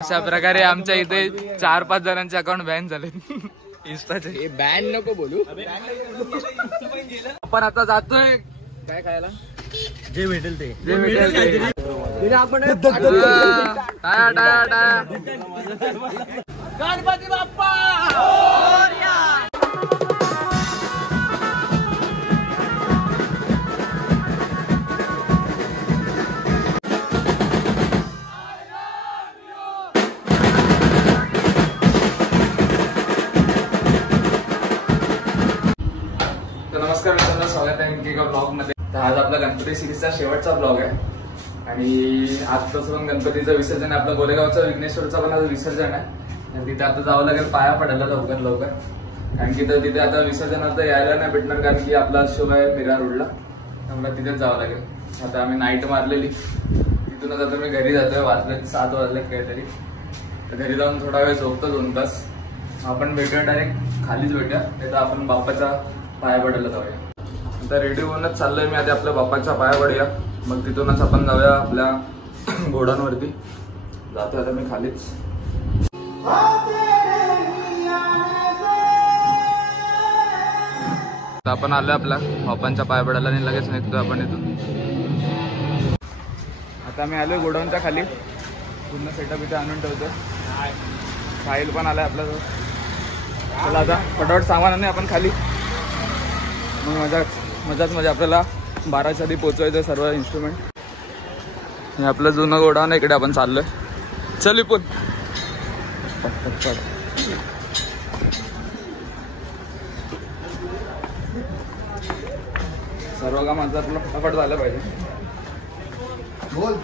अशा प्रकारे आमच्या इथे 4-5 जणांचे अकाउंट बॅन झाले इंस्टाचे. बॅन नको बोलू. आपण आता जातोय काय खायला, जे भेटेल ते. गणपती बाप्पा. नमस्कार मित्रांनो, स्वागत आहे एका ब्लॉग मध्ये. तर आज आपला गणपती सिरीजचा शेवटचा ब्लॉग आहे आणि आजपासून पण गणपतीचं विसर्जन आहे. आपलं गोरेगावचं विघ्नेश्वरचा पण आज विसर्जन आहे. तिथे आता जावं लागेल पाया पडायला लवकर, कारण की तिथे आता विसर्जनात यायला नाही भेटणार, कारण की आपला शो आहे मीरा रोडला, त्यामुळे तिथेच जावं लागेल. आता आम्ही नाईट मारलेली, तिथूनच आता मी घरी जातोय. वाजले 7 वाजले काहीतरी. तर घरी जाऊन थोडा वेळ झोपतो 2 तास. आपण भेटूया डायरेक्ट खालीच भेटूया, नाही तर आपण बाप्पाच्या पाया पडायला जाऊया. आता रेडी होऊनच चाललोय मी. आधी आपल्या बाप्पाच्या पाया पडूया, मग तिथूनच आपण जाऊया आपल्या घोड्यांवरती. जातोय आता मी खालीच. आपण आलोय आपल्या बाप्पांच्या पाया पडायला आणि लगेच निघतोय आपण इथून. आता मी आलोय गोडाऊनच्या खाली. पूर्ण सेटअप इथे आणून ठेवतोय. साहिल पण आलाय आपला. चला आता फटाफट सामान आपण खाली, मग मजाच म्हणजे आपल्याला 12च्या आधी पोहोचवायचं सर्व इन्स्ट्रुमेंट. हे आपलं जुनं गोडाऊन इकडे आपण चाललोय. चल पण सर्व काम माझं आपलं फटाफट झालं पाहिजे. बोल.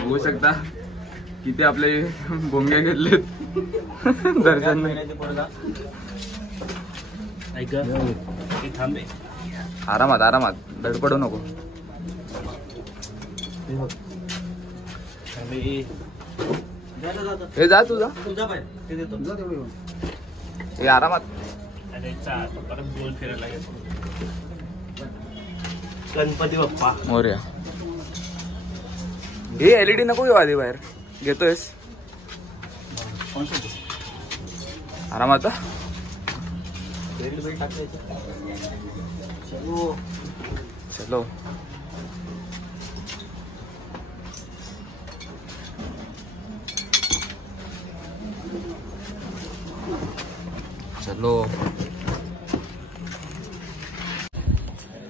बघू शकता किती आपले भोंगे घेतलेत दर्शन नाही. आरामात धडपडू नको. हे जा तुझा हे आरामात. गणपती बाप्पा मोरया. हे एलईडी नको घेऊ आधी, बाहेर घेतोयस आरामात. चलो चलो.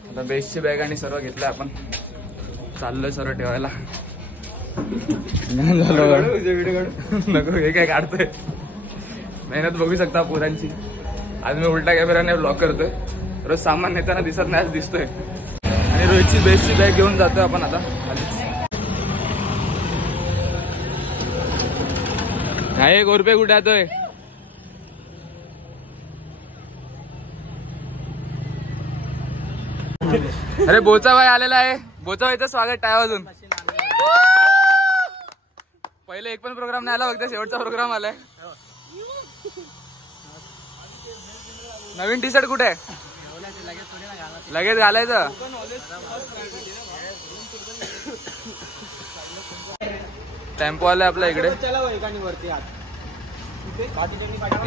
आता बेसची बॅग आणि सर्व घेतलं आपण. चाललोय सर्व ठेवायला. नको हे काय काढतोय. मेहनत बघू शकता पोरांची. आज मी उलटा कॅमेराने ब्लॉग करतोय. रोज सामान नेताना दिसत नाही, आज दिसतोय. आणि रोजची बेसची बॅग घेऊन जातोय आपण आता खालीच. नाही 1 रुपये कुठे येतोय. अरे बोचाबाई आलेला आहे. बोचाबाईचं स्वागत टाळ्या वाजून. पहिले एक पण प्रोग्राम नाही आला, फक्त शेवटचा प्रोग्राम आलाय. नवीन टी शर्ट कुठे आहे? लगेच घालायचं. टेम्पो आलाय आपल्या इकडे.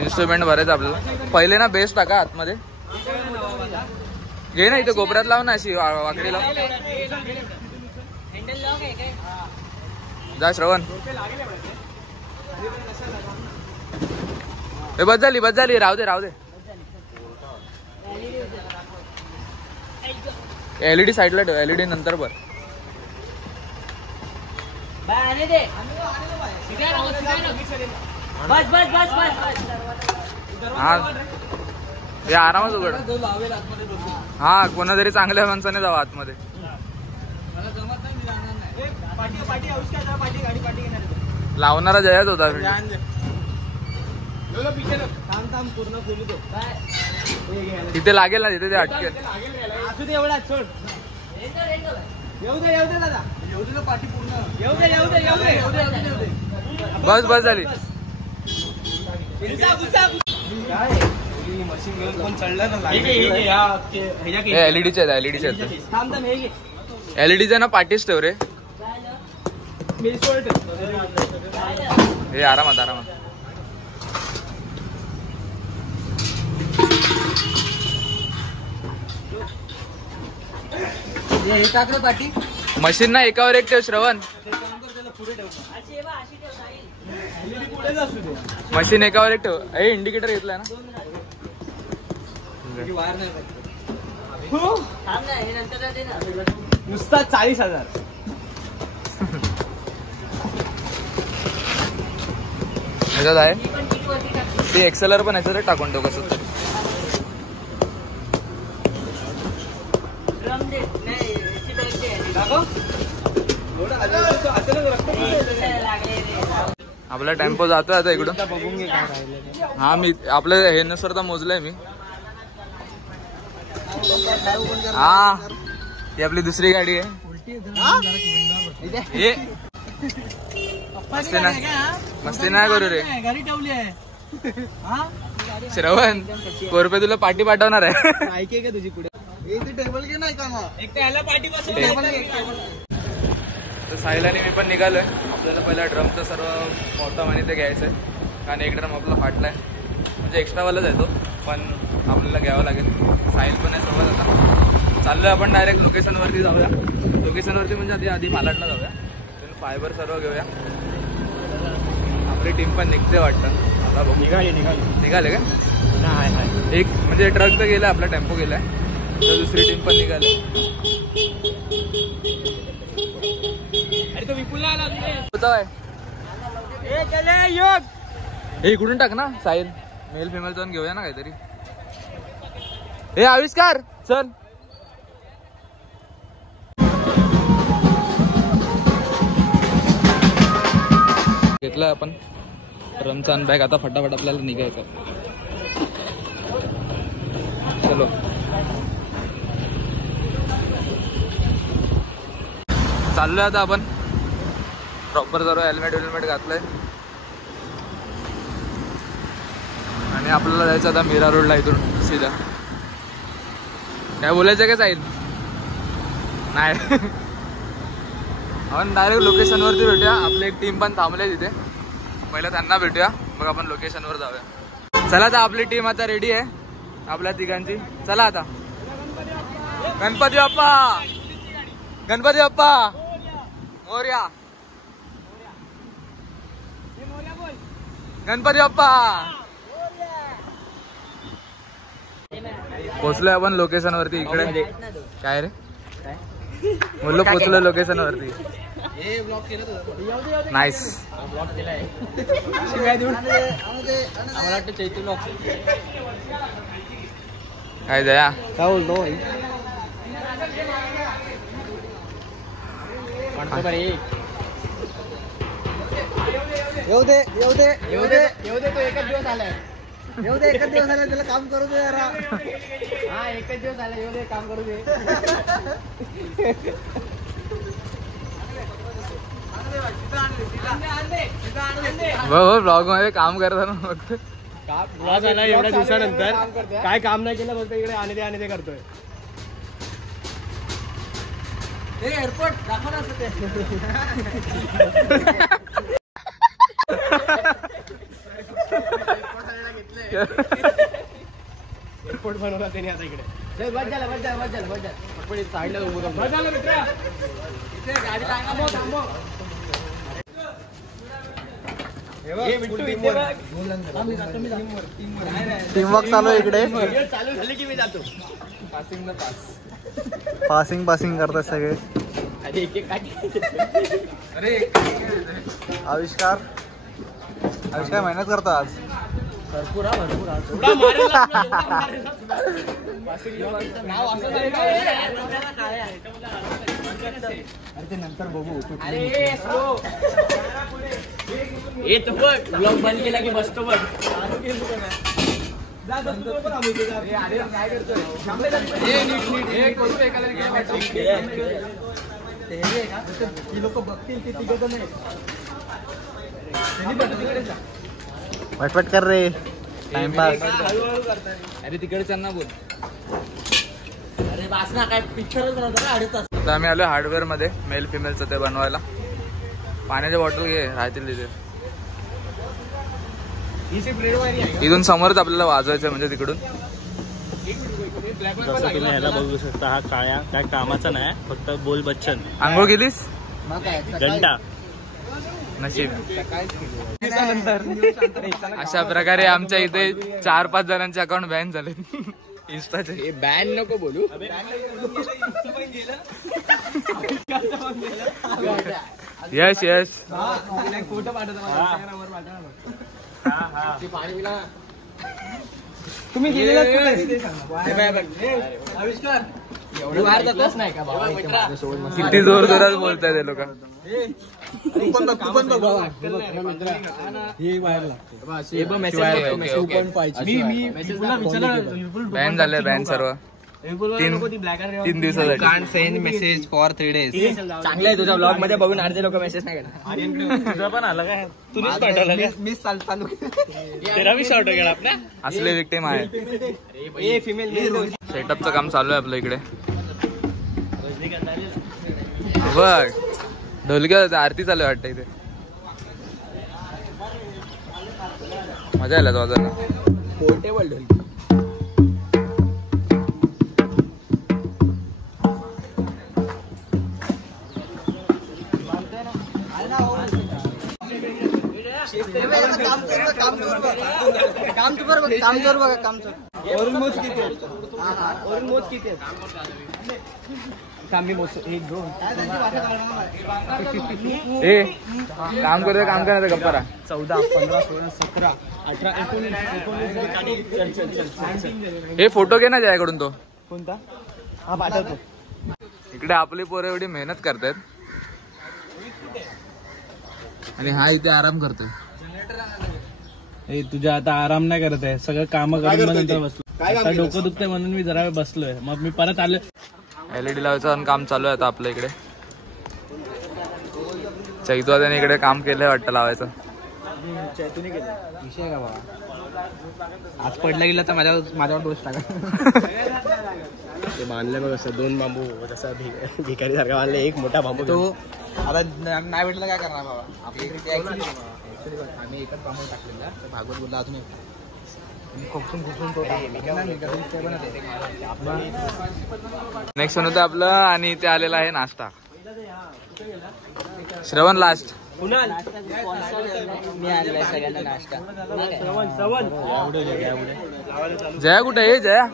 इन्स्ट्रुमेंट भरायचं आपल्याला. पहिले ना बेस टाका आतमध्ये. घे ना इथे कोपऱ्यात लाव ना, अशी वाकडी लाव. जा श्रवण. हे बस झाली राहू दे. एलईडी साईडला ठेव. एलईडी नंतर भर. हा हे आरामात उघड. हा कोणा तरी चांगल्या माणसाने जावं आतमध्ये. लावणारा जयाच होता. तिथे लागेल ना, तिथे ते अटकेल. बस झाली. एलईडीचे आहेत. एलईडीचे ना पाठीच ठेव रे. हे आरामात आरामात. मशीन ना एकावर एक ठेव श्रवण. मशीन एकावर एक ठेव. हे इंडिकेटर घेतलाय ना. नुसता 40,000. ह्याच्यात आहे ते एक्सेलर पण ह्याच्यात टाकून ठेव कसं तरी. आपला टेम्पो जातोय आता इकडून. हा मी आपलं हे नसर तर मोजलंय मी. हा ती आपली दुसरी गाडी आहे. मस्ती नाही करू रे श्रवण. ₹4 तुला पार्टी पाठवणार आहे. ऐके का तुझी पुढे टेबल घे नाही का मग एक त्याला पार्टी बसून. तर साहिलाने मी पण निघालोय. आपल्याला पहिला ड्रमचं सर्व बॉटम आणि ते घ्यायचंय कारण एक ड्रम आपला फाटलाय. म्हणजे एक्स्ट्रावालाच आहे तो पण आपल्याला घ्यावं लागेल. साहिल पण आहे सोबत. आता चाललोय आपण डायरेक्ट लोकेशनवरती जाऊया. लोकेशनवरती म्हणजे आधी मालाडला जाऊया. then फायबर सर्व घेऊया. आपली टीम पण निघते वाटतं. आता बघू. निघाले का एक म्हणजे ट्रक तर गेलाय आपला टेम्पो गेलाय. तर दुसरी टीम पण निघाली. हे इकडून टाक ना साहिल. मेल फिमेल जाऊन घेऊया ना काहीतरी. हे आविष्कार चल. घेतलं आपण रमजान बॅग. आता फटाफट आपल्याला निघायचं. चलो चाललोय आता आपण. प्रॉपर सर्व हेल्मेट घातलंय आणि आपल्याला जायचं आता मीरा रोडला इथून सीधा. काय बोलायचं काय जाईल नाही. आपण डायरेक्ट लोकेशनवरती भेटूया. आपली एक टीम पण थांबले तिथे. पहिलं त्यांना भेटूया मग आपण लोकेशनवर जाऊया. चला आता आपली टीम आता रेडी आहे आपल्या तिघांची. चला आता. गणपती बाप्पा गणपती बाप्पा मोरया. गणपती बाप्पा. पोचलोय आपण लोकेशन वरती. इकडे काय रे बोललो पोचलोय लोकेशन वरती. नाईस. काय दया काय बोलतो येऊ दे तो एकच दिवस आलाय. एकच दिवस आलाय त्याला काम करू दे जरा. हा एकच दिवस आलाय. येऊ दे काम करू दे. ब्लॉग मध्ये काम करताना फक्त ब्लॉग आला एवढ्या दिवसानंतर. काय काम नाही केलं फक्त इकडे आणि ते करतोय. एअरपोर्ट दाखव ना ते. एअरपोर्ट बनवला त्याने आता इकडे. बस झालं साईडला उभं झालं मित्र. इथे गाडी थांबव. टीमवर्क चालू आहे इकडे. चालू झाली की मी जातो. पासिंग करतात सगळे. आविष्कार मेहनत करतो आज. भरपूर ते नंतर बघू. येतो बघ. ब्लॉग बंद केला की बसतो बघ. लोक बघतील ते तिघ नाही. पटपट कर रे टाइमपास. अरे तिकडच्यांना बोल. अरे वासना काय पिक्चरच नव्हता. आता आम्ही आलो हार्डवेअर मध्ये मेल फिमेलचं ते बनवायला. पाण्याच्या बॉटल घे, राहतील तिथे. इथून समोरच आपल्याला वाजवायचं म्हणजे तिकडून. जसं तुम्ही ह्याला बघू शकता, हा काळ्या काय कामाचा नाही, फक्त बोल बच्चन. आंघोळ केलीस? घंटा नशीब. अशा प्रकारे आमच्या इथे 4-5 जणांचे अकाउंट बॅन झाले इन्स्टाचे. बॅन नको बोलू. यश यश फोटो पाठवतो तुम्ही गेलेला आविष्कार नाही का बाबा. किती जोर जोरात बोलताय ते लोक. बॅन झाले, बॅन सर्व 3 दिवसासाठी. Can't send message for 3 days. चांगलं आहे तुझ्या ब्लॉग मध्ये बघून अर्धे लोक मेसेज नाही करणार. तुझा पण आला काय? तुम्हीच पाठवला काय? मीच चालू 13वी शॉट गेला आपल्या. असले विक्टिम आहे. फिमेल सेटअपचं काम चालू आहे आपलं इकडे. बघ ढोलक्या आरती चालू आहे वाटतं इथे. मजा आला तो वाजायला. पोर्टेबल ढोलकी. काम करतो, काम करायचं गप्पा. 14, 15, 16, 17, 18, 19. हे फोटो घे ना ज्याकडून तो. कोणता? हा पाठवतो. इकडे आपली पोरं एवढी मेहनत करतायत आणि हा इथे आराम करतोय. तुझ्या आता आराम नाही करत आहे, सगळं काम करून नंतर बसलो. आता डोकं दुखतंय म्हणून मी जरा वेळ बसलोय, मग मी परत आलो. LED लावायचं काम चालू आहे आता आपल्या इकडे. चैतवाद्याने इकडे काम केलंय वाटतं लावायचं. चैतूने केलं विषय का बाबा. आज पडला गेला तर माझ्यावर दोष टाका. ते बांधले बघ असं 2 बांबू जसा भिकारी सारखा बांधले. एक मोठा बांबू तो आता नाही भेटलं काय करणार बाबा. आपली आम्ही एकच बांबू टाकलेला तर भागवत बोलला अजून एक खुपसून तो कनेक्शन होतं आपलं आणि इथे आलेला आहे नाश्ता. श्रवण लास्ट. मी आणलाय सगळ्यांना नाश्ता. जया कुठे आहे? जया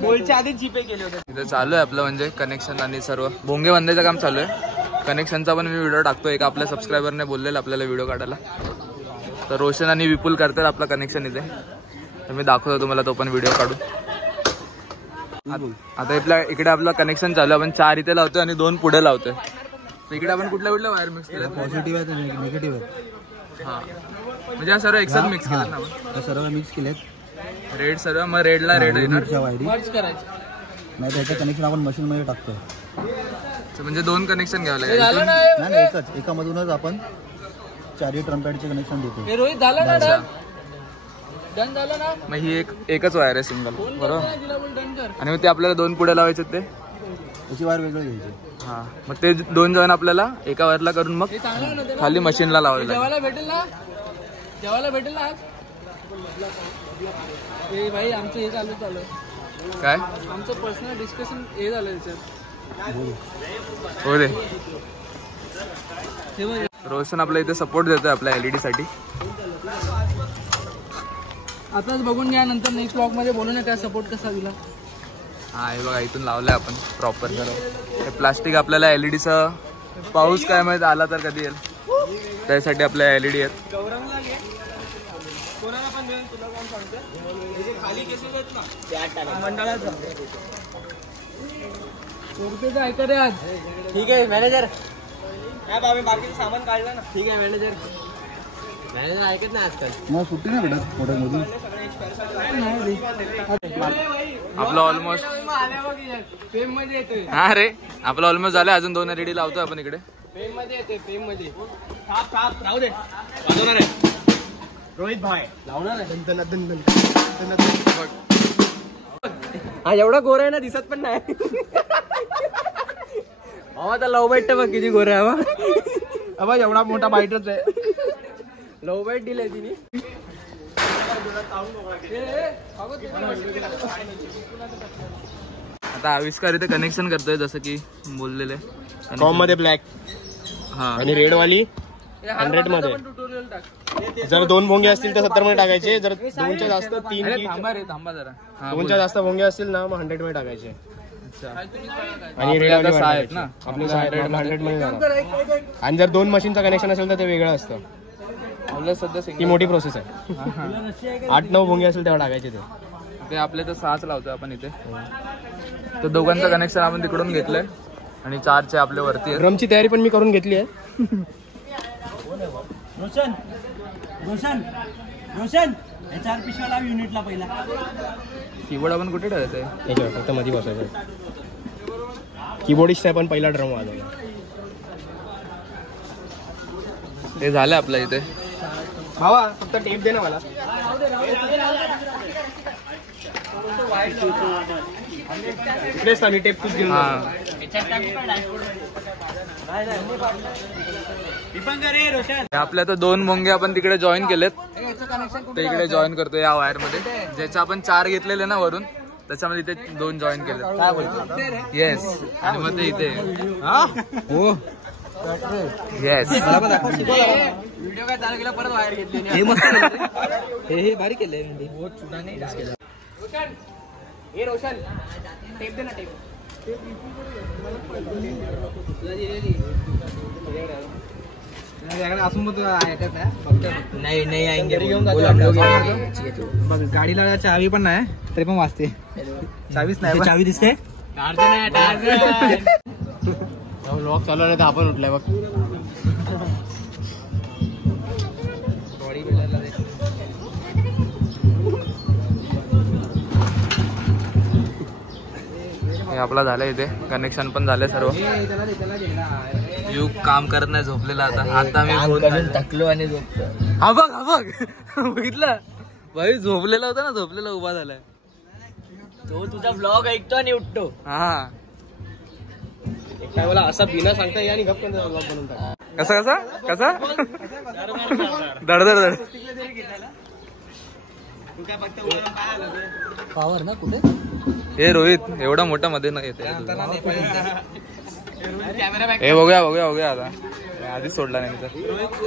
बोलच्या आधीच जीपे केले होते. इथे चालू आहे आपलं म्हणजे कनेक्शन आणि सर्व भोंगे बांधायचं काम चालू आहे. कनेक्शनचा पण मी व्हिडिओ टाकतो. एक आपल्या सबस्क्रायबरने बोललेलं आपल्याला व्हिडिओ काढायला, तर रोशन आणि विपुल करतात आपलं कनेक्शन इथे. तर मी दाखवतो तुम्हाला तो पण व्हिडिओ काढून. आता इकडे आपलं कनेक्शन चालू आहे. आपण 4 इथे लावतोय आणि 2 पुढे लावतोय. इकडे आपण कुठल्या वायर मिक्स केलं? पॉझिटिव्ह आहे, निगेटिव्ह आहे. हा म्हणजे हा सर्व एकसाथ मिक्स केलं ना आपण. सर्व मिक्स केलेत. रेड सर्व, मग रेडला रेड येणार. वायरी नाही त्याचं कनेक्शन आपण मशीन मध्ये टाकतोय. म्हणजे 2 कनेक्शन घ्यावं लागेल. नाही एकच, एकामधूनच आपण 4 ट्रम्पेटचे कनेक्शन देतो. रोहित झालं ना डन झालं ना. मग ही एकच वायर आहे सिंगल, बरोबर. आणि मग ते आपल्याला 2 पुढे लावायचे ते त्याची वायर वेगळी घ्यायची. हा मग ते 2 जण आपल्याला एका वायरला करून मग खाली मशीनला लावायला जेवायला भेटेल ना. जेवायला भेटेल ना आज. भाई आमचं हे चालू काय आमचं पर्सनल डिस्कशन हे झालं त्याच्यात. हो दे. रोशन आपल्या इथे सपोर्ट देतोय आपल्या LED साठी. आताच बघून घ्या, नंतर नेक्स्ट ब्लॉग मध्ये बोलू ना काय सपोर्ट कसा दिला. हा हे बघा इथून लावलंय आपण प्रॉपर. हे प्लास्टिक आपल्याला LEDचं पाऊस काय माहिती आला तर कधी येईल त्यासाठी आपल्या LED आहेत. ठीक आहे मॅनेजर. बाकीचं सामान काढलं ना. ठीक आहे मॅनेजर. मॅनेजर ऐकत नाही आजकाल. मग सुट्टी नाही भेटत मोठ्यामधून. आपलं ऑलमोस्ट फेम मध्ये येतोय. हा रे आपलं ऑलमोस्ट झालं. अजून 2 LED लावतोय आपण इकडे. फेम मध्ये येते. फेम मध्ये राहू दे. वाजवणार आहे रोहित भाई. लावणार आहे. हा एवढा गोरा आहे ना, दिसत पण नाही. आता लव बाईट बघ किती गोरा आहे एवढा मोठा बाईटच आहे. लव बाईट दिले तिने. आता आविष्कार इथे कनेक्शन करतोय जसं की बोललेले. कॉम मध्ये ब्लॅक हा आणि रेड वाली 100 मध्ये. जर 2 भोंगे असतील तर 70 मध्ये टाकायचे. जर 2च्या जास्त 3 थांबा जरा. 2च्या जास्त भोंगे असतील ना मग 100 मध्ये टाकायचे. आणि रेड आपले वाली आता 6 आहेत ना. आपले 100 मध्ये जाणार. आणि जर 2 मशीनचं कनेक्शन असेल तर ते वेगळं असतं. आपलं सध्या ही सिंगल मोठी प्रोसेस आहे. 8-9 भोंगे असेल तेव्हा टाकायचे ते आपले तर 6च लावतोय आपण इथे. तर दोघांचं कनेक्शन आपण तिकडून घेतलंय आणि 4चे आपले वरती आहेत. ड्रमची तयारी पण मी करून घेतली आहे. रोशन रोशन रोशन हे 4 पिशव्या युनिटला पहिला. कीबोर्ड आपण कुठे ठेवायचं आहे? याच्यावर फक्त मध्ये बसायचं. कीबोर्डिस्ट आहे पण पहिला ड्रम वाजवला. ते झालं आपल्या इथे. भावा फक्त टेप दे ना मला. इकडेच ना मी टेप तूच घेऊन हा आपल्या तर 2 भोंगे आपण तिकडे जॉईन केलेत. ते इकडे जॉईन करतो या वायर मध्ये. ज्याच्या आपण 4 घेतलेले ना वरून त्याच्यामध्ये इथे 2 जॉईन केले. येस आणि मग ते इथे हो येस. व्हिडिओ काय चालू केला परत वायर घेतली. हे मस्त हे भारी केलंय. हे रोशन टेप दे ना. टेप नाही बघ गाडीला चावी पण नाही तरी पण वाजते. चावीच नाही. चावी दिसते. लॉक चालू आहे तर आपण उठलाय बघ. हे आपला झालं इथे. कनेक्शन पण झाले सर्व. युग काम करत नाही झोपलेला. आता मी टाकलो आणि झोपतो. हा बघ बघितलं भाई. झोपलेला होता ना. झोपलेला उभा झालाय. तो तुझा ब्लॉग ऐकतो आणि उठतो. हा काय मला असा बिना सांगता या आणि गप्प ब्लॉग बनवून टाक. कसा धड पावर ना कुठे. हे रोहित एवढा मोठा मध्ये नाही येते. हे बघूया आता. आधीच सोडला नाही तर.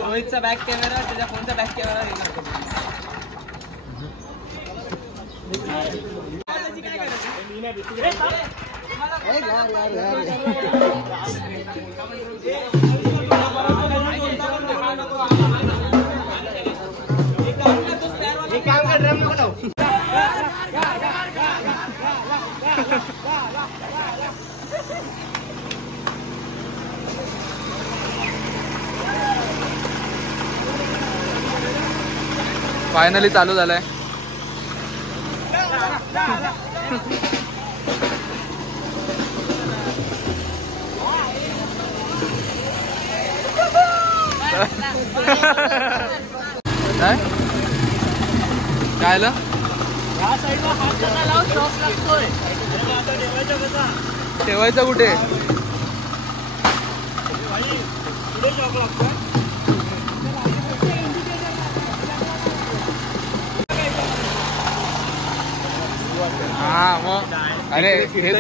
रोहितचा बॅक कॅमेरा त्याच्या फोनचा बॅक कॅमेरा. फायनली चालू झालाय. काय आलं? ठेवायचा कुठे? हा मग अरे हे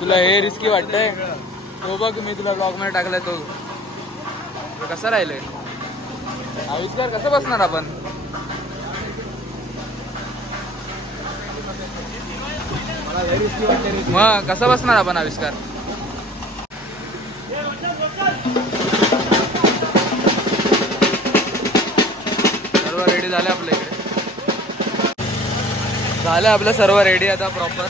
तुला हे रिस्की वाटतंय. तो बघ मी तुला ब्लॉग मध्ये टाकलाय. तो कसा राहिलंय आविष्कार. कसं बसणार आपण? मग कसं बसणार आपण आविष्कार? सर्व रेडी झाले आपल्या इकडे. झालं आपलं सर्व रेडी आता प्रॉपर.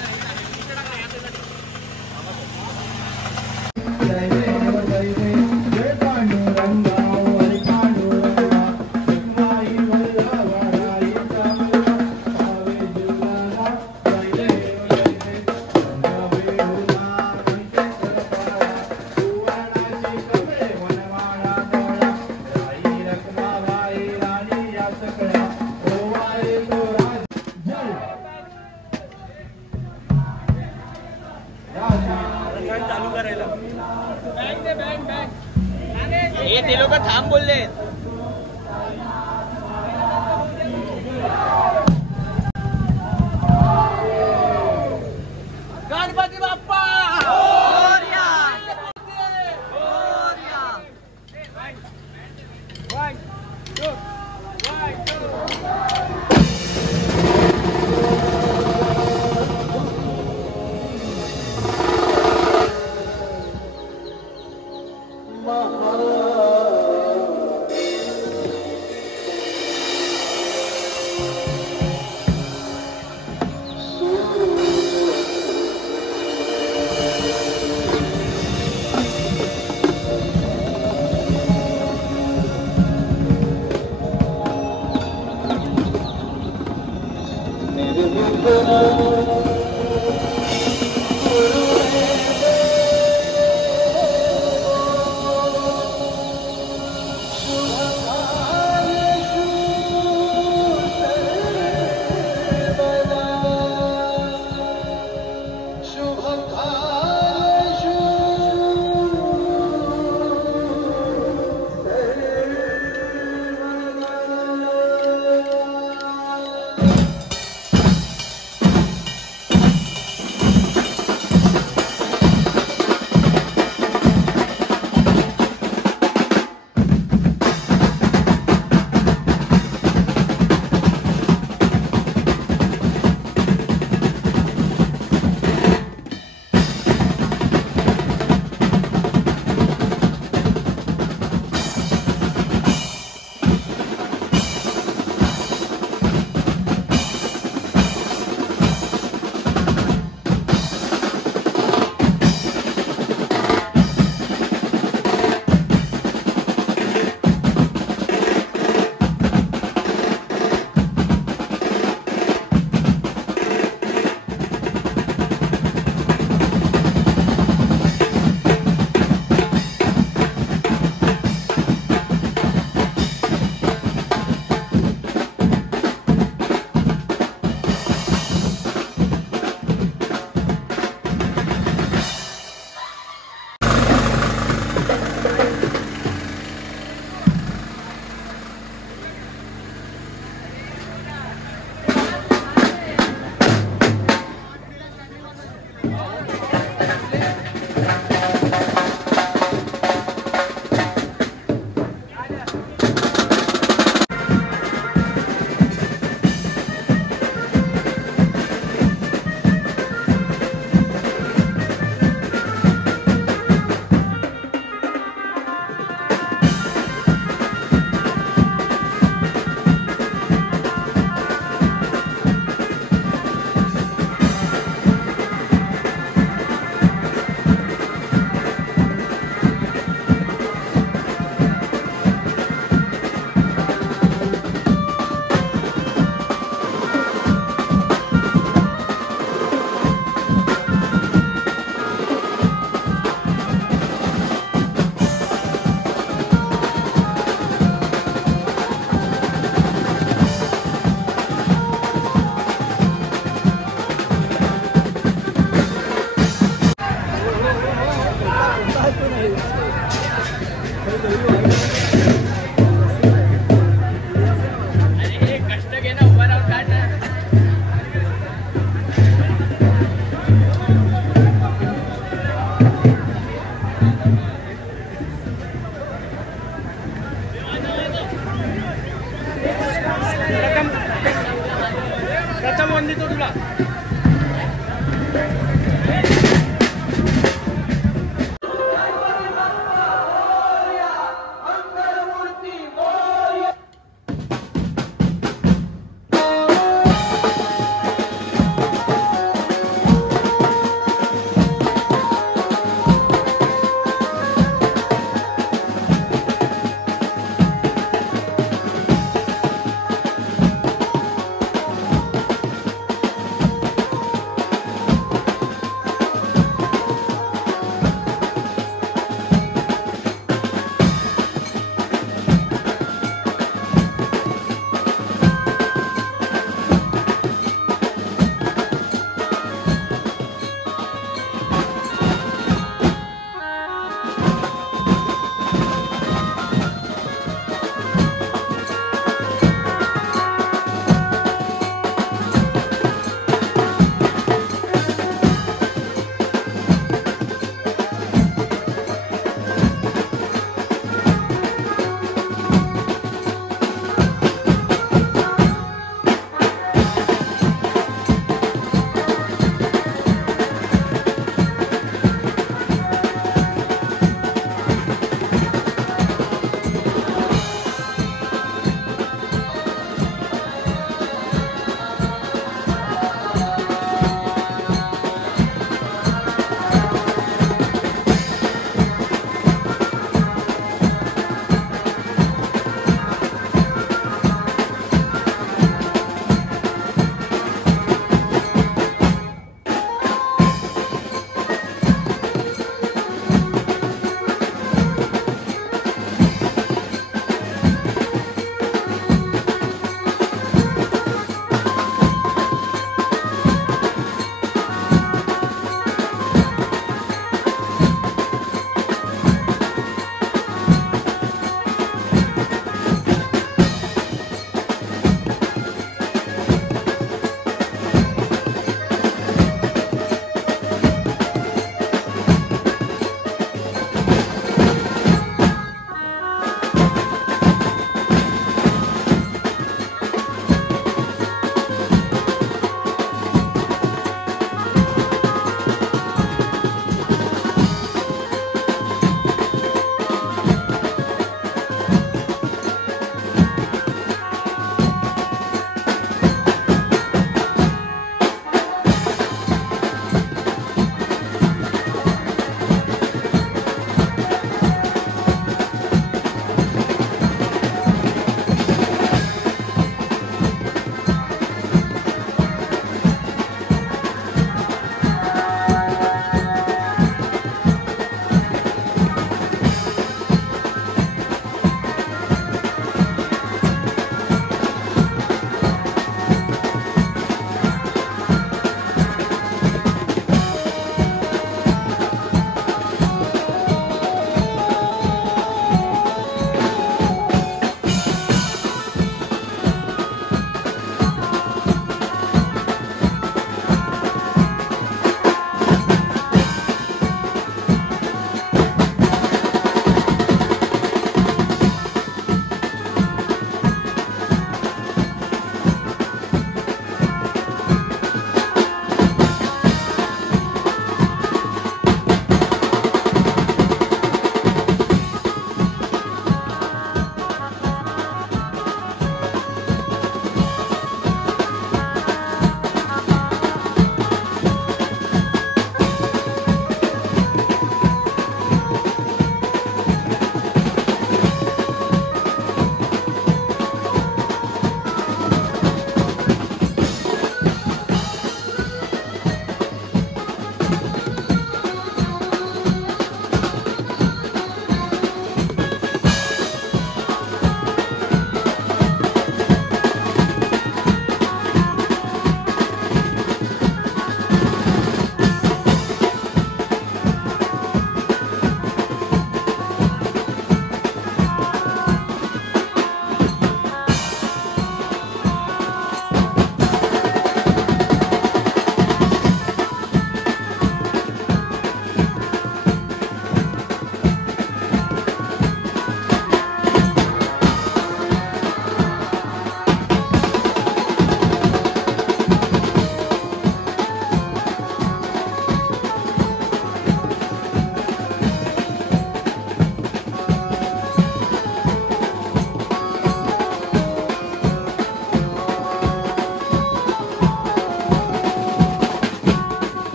ते लोक थांब बोलले. गणपती बाप्पा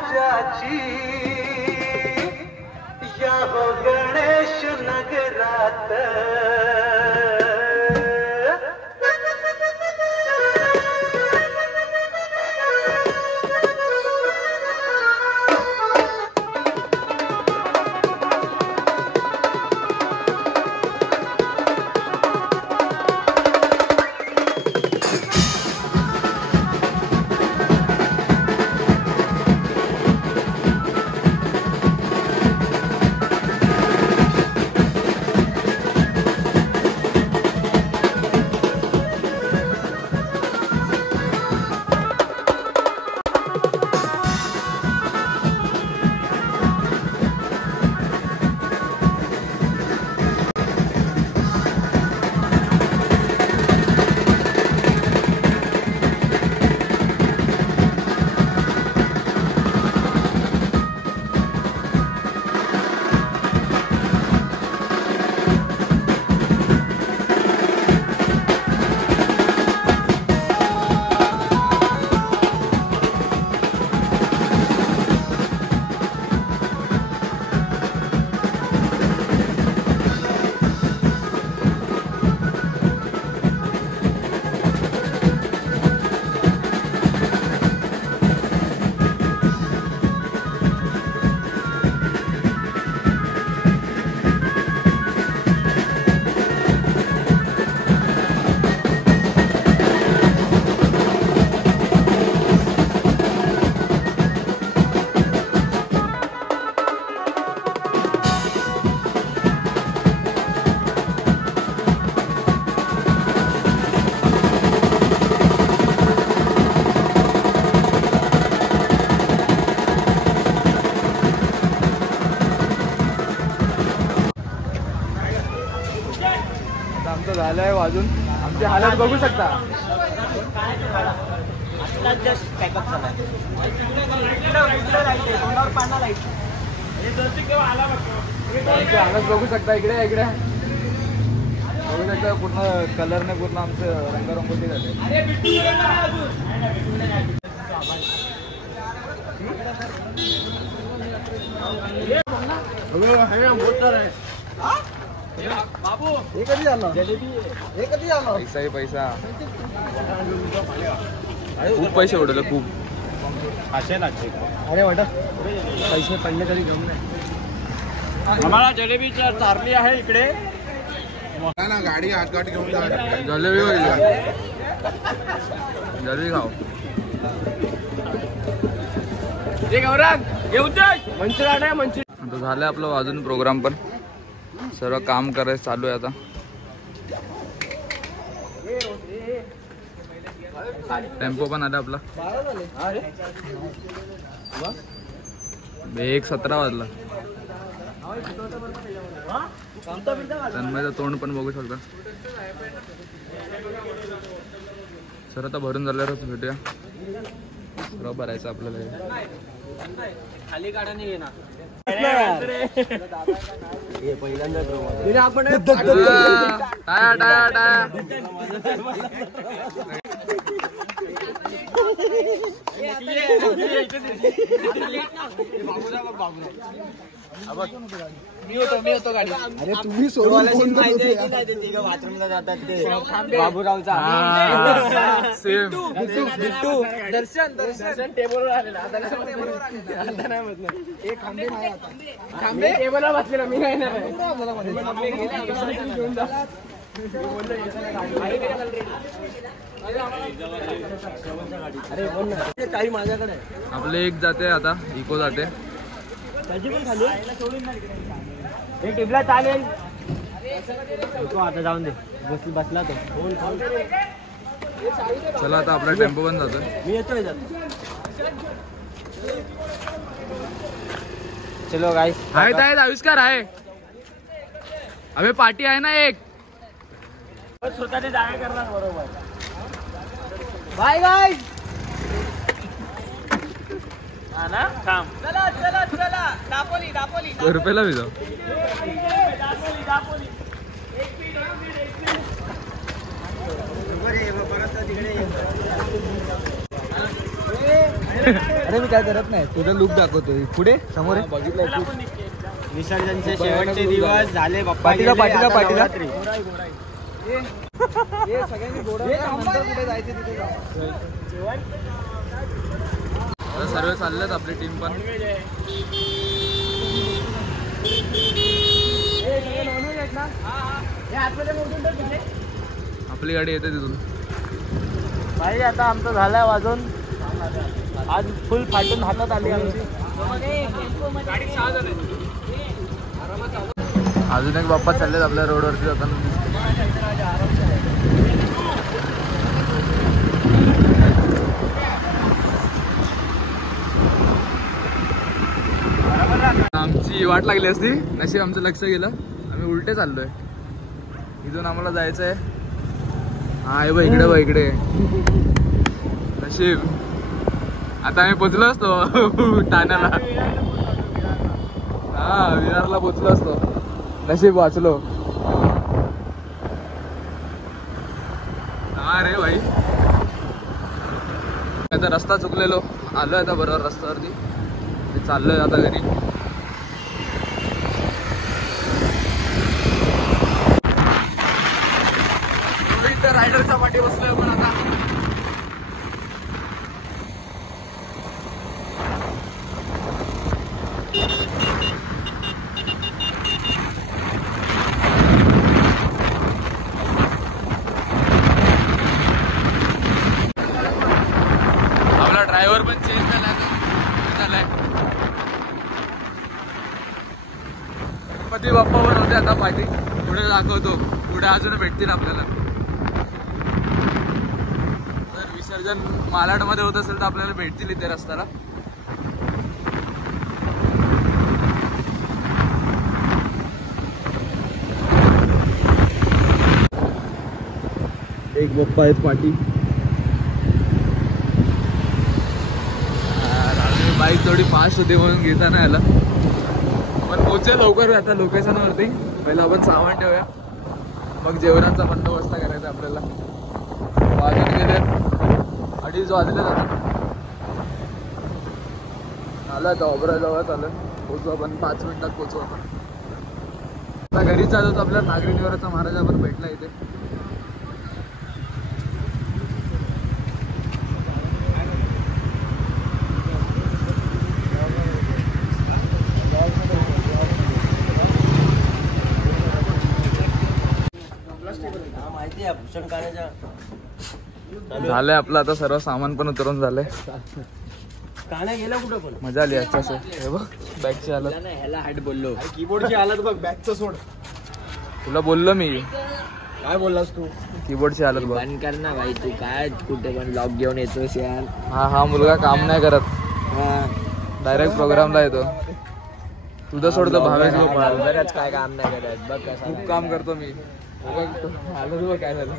राजाची या हो गणेश नगरात आमचं झालंय वाजून, आमची हालत बघू शकता. आमची हालत बघू शकता. इकडे इकडे बघू शकता, पूर्ण कलरने पूर्ण आमचं रंगरंगोटी झाले. पैसा पैसा खूप पैसे उडवले खूप. अरे वाटत पैसे पडले तरी गम नाही. आम्हाला जलेबी चारली आहे इकडे. ना गाडी आटगाट घेऊन जा. जलेबी होईल, जलेबी खाऊ. आता झालंय आपलं वाजून प्रोग्राम, पण सर्व काम करायचं चालू आहे आता. टेम्पो पण आला आपला. 1:17 वाजला. तन्मयचं तोंड पण बघू शकता. सर आता भरून झाल्यावरच भेटूया. बरोबर आहे आपल्याला. खाली गाड्या नाही येणार. मी होतो गाडी. अरे तुम्ही सोडून बाथरूमला जातात ते बाबूरावचा बिट्टू दर्शन टेबलवर आलेला. आता नाही म्हणत एक खांबे टेबलवर बसलेला. मी नाही अरे बोल ना. काही माझ्याकडे आपले एक जाते आता, इको जाते. त्याची पण खाली एक टिपला चालेल. आता जाऊन दे. बसला तो. चला आता आपला टेम्पो पण जातो. मी येतोय. चलो गाइस. आहेत आविष्कार आहे. अबे पार्टी आहे ना एक. स्वतःने जागा करणार. बरोबर. Bye guys. ना थांब. चला चला चला. दापोली दापोली. रुपयाला भी जाऊ. दापोली. एक मिनिट. अरे मी काय करत नाही, तुझा लुक दाखवतोय. पुढे समोर आहे. बघितलं विसर्जनचे शेवटचे दिवस झाले. पाटीला पाटीला पाटीला सगळ्यांनी कुठे जायचं तिथे सर्व चाललेत आपली टीम पण. आपली गाडी येते तिथून. भाई आता आमचं झालंय वाजून. आज फुल फाटून हातात आली आमची. अजून एक बाप्पा चाललेत आपल्या रोडवरती जाताना. आमची वाट लागली असती, नशीब आमचं लक्ष गेलं. आम्ही उलटे चाललोय. इथून आम्हाला जायचं आहे. हा हे बघ इकडे, बघ इकडे. नशीब आता आम्ही पोचलो असतो ठाण्याला. हा विरारला पोचलो असतो. नशीब वाचलो. हा रे भाई, आता रस्ता चुकलेलो. आलोय आता बरोबर रस्त्यावरती. चाललोय आता घरी. रायडरच्या पाठी बसलोय पण आता. आपला ड्रायव्हर पण चेंज झालाय. गणपती बाप्पा पण होते आता पाठी. पुढे दाखवतो, पुढे अजून भेटतील आपल्याला. जर विसर्जन मालाडमध्ये होत असेल तर आपल्याला भेटतील इथे रस्त्याला. एक बाप्पा आहेत पाठी. बाईक थोडी फास्ट होती म्हणून घेता नाही आला, पण पोहोचेल लवकर आता लोकेशनवरती. पहिला आपण सामान ठेवूया, मग जेवणाचा बंदोबस्त करायचा आपल्याला. वाजून गेले 2:30 वाजले. आला आता ओबराजवळ चालू. पोचू आपण 5 मिनिटात पोचू आपण. आता घरी चालवतो. आपल्या नागरी निवाराचा महाराज आपण भेटला इथे. झालंय आपलं आता सर्व सामान पण उतरून झालंय. कान्या गेला कुठं पण. मजा आली आजच्या. हे बघ बॅगची हालत. ह्याला हाट बोललो. कीबोर्डची हालत बघ. बॅगचं सोड. तुला बोललो मी. काय बोललास तू. कीबोर्डची हालत बघ. बंद कर ना भाई, तू काय कुठे पण लॉक घेऊन येतोस यार. हा मुलगा काम नाही करत, डायरेक्ट प्रोग्रामला येतो. तुझं सोडतो भावेश गोपाळ. काय काम नाही करत बघ. खूप काम करतो मी. आलो बघ काय झालं.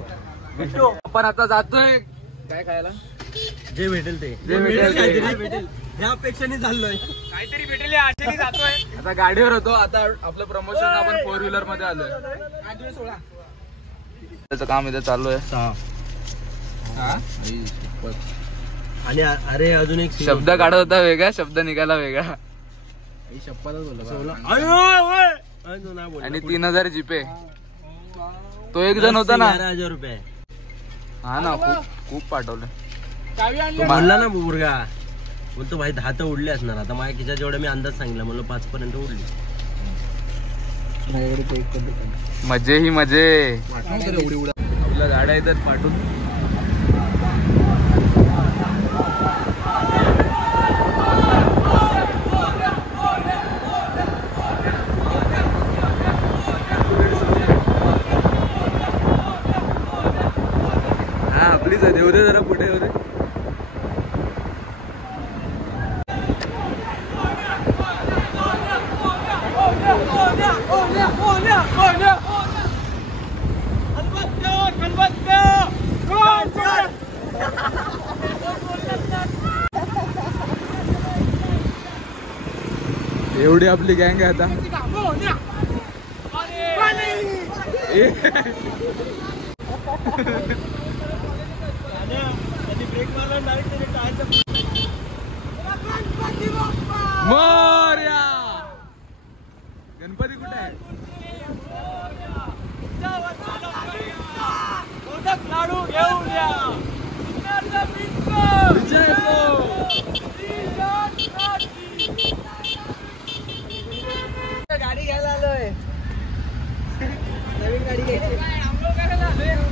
आपण आता जातोय काय खायला. जे भेटेल ते. जे भेटेल ह्या अपेक्षाने चाललोय. काहीतरी भेटेल आशेने जातोय. आता गाडीवर होतो. आता आपलं प्रमोशन आपण 4 व्हीलर मध्ये आलोय. त्याचं काम इथे चालू आहे. आणि अरे अजून एक शब्द काढत होता वेगळा, शब्द निघाला वेगळा. आणि 3000 जीपे. तो एक जण होता ना. 11,000 रुपये. हा ना, खूप पाठवलं. तो म्हणला ना मुर्गा, बोलतो भाई 10 तर उडले असणार. आता माझ्या खिशात जेवढं मी अंदाज सांगितलं, म्हणलं 5 पर्यंत उडली. मजे ही मजे. आपल्या गाड्या येतात पाठवून. आपलीच आहे. देऊ दे जरा पुढे येऊ दे. एवढी आपली गँग आहे आता.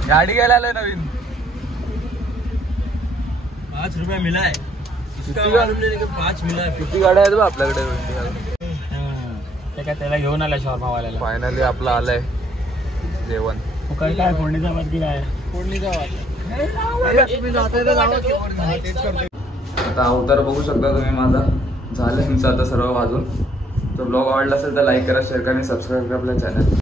गाडी घ्यायला आलोय नवीन. 5 रुपये मिलाय. किती 5 मिलाय. किती गाड्या आहेत बा आपल्याकडे. ते काय त्याला घेऊन आला शॉर्मा वाल्याला. फायनली आपलं आलंय जेवण. काय फोडणीचा भात की काय. आता अवतार बघू शकता तुम्ही माझा. झालं तुमचं आता सर्व वाजून. तो ब्लॉग आवडला असेल तर लाईक करा, शेअर करा आणि सबस्क्राईब करा आपल्या चॅनल.